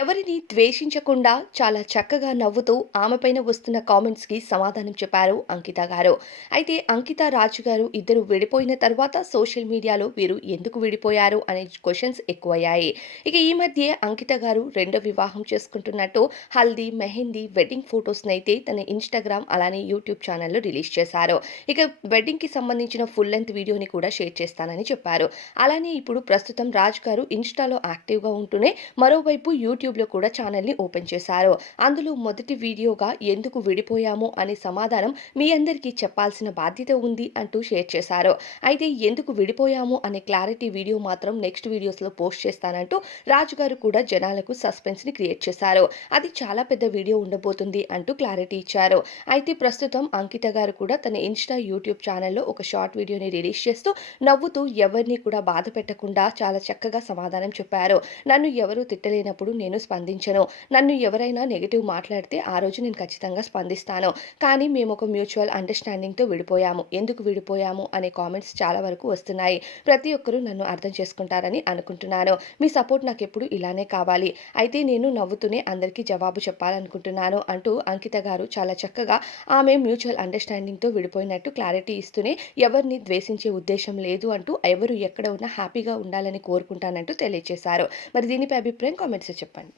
ఎవరిని ద్వేషించకుండా చాలా చక్కగా నవ్వుతూ ఆమె పైన వస్తున్న కామెంట్స్‌కి సమాధానం చెప్పారు అంకిత గారు. అయితే అంకిత, రాజు గారు ఇద్దరు విడిపోయిన తర్వాత సోషల్ మీడియాలో వీరు ఎందుకు విడిపోయారు అనే క్వెషన్స్ ఎక్కువయ్యాయి. ఇక ఈ మధ్యే అంకిత గారు రెండో వివాహం చేసుకుంటున్నట్టు హల్దీ, మెహందీ, వెడ్డింగ్ ఫోటోస్‌నైతే తన ఇన్‌స్టాగ్రామ్ అలానే యూట్యూబ్ ఛానెల్‌లో రిలీజ్ చేశారు. ఇక వెడ్డింగ్‌కి సంబంధించిన ఫుల్ లెంగ్త్ వీడియోని కూడా షేర్ చేస్తానని చెప్పారు. అలానే ఇప్పుడు ప్రస్తుతం రాజు గారు ఇన్‌స్టాలో యాక్టివ్‌గా ఉంటూనే మరోవైపు యూట్యూబ్‌లో కూడా ఛానెల్‌ని ఓపెన్ చేశారు. అందులో మొదటి వీడియోగా ఎందుకు విడిపోయాము అనే సమాధానం మీ అందరికీ చెప్పాల్సిన బాధ్యత ఉంది అంటూ షేర్ చేశారు. అయితే ఎందుకు విడిపోయాము అనే క్లారిటీ వీడియో మాత్రం నెక్స్ట్ వీడియోస్‌లో పోస్ట్ చేస్తానంటూ రాజుగారు కూడా జనాలకు సస్పెన్స్‌ని క్రియేట్ చేశారు. అది చాలా పెద్ద వీడియో ఉండబోతుంది అంటూ క్లారిటీ ఇచ్చారు. అయితే ప్రస్తుతం అంకిత గారు కూడా తన ఇన్‌స్టా, యూట్యూబ్ ఛానెల్‌లో ఒక షార్ట్ వీడియోని రిలీజ్ చేస్తూ నవ్వుతూ ఎవరిని కూడా బాధ పెట్టకుండా చాలా చక్కగా సమాధానం చెప్పారు. నన్ను ఎవరు తిట్టలేనప్పుడు నేను స్పందించను. నన్ను ఎవరైనా నెగెటివ్ మాట్లాడితే ఆ రోజు నేను ఖచ్చితంగా స్పందిస్తాను. కానీ మేమొక మ్యూచువల్ అండర్‌స్టాండింగ్‌తో విడిపోయాము. ఎందుకు విడిపోయాము అనే కామెంట్స్ చాలా వరకు వస్తున్నాయి. ప్రతి ఒక్కరూ నన్ను అర్థం చేసుకుంటారని అనుకుంటున్నాను. మీ సపోర్ట్ నాకెప్పుడు ఇలానే కావాలి. అయితే నేను నవ్వుతూనే అందరికీ జవాబు చెప్పాలనుకుంటున్నాను అంటూ అంకిత గారు చాలా చక్కగా ఆమె మ్యూచువల్ అండర్‌స్టాండింగ్‌తో విడిపోయినట్టు క్లారిటీ ఇస్తూనే ఎవరిని ద్వేషించే ఉద్దేశ్యం లేదు అంటూ ఎవరు ఎక్కడ ఉన్నా హ్యాపీగా ఉండాలని కోరుకుంటానంటూ తెలియజేశారు. మరి దీనిపై అభిప్రాయం కామెంట్స్‌లో చెప్పండి.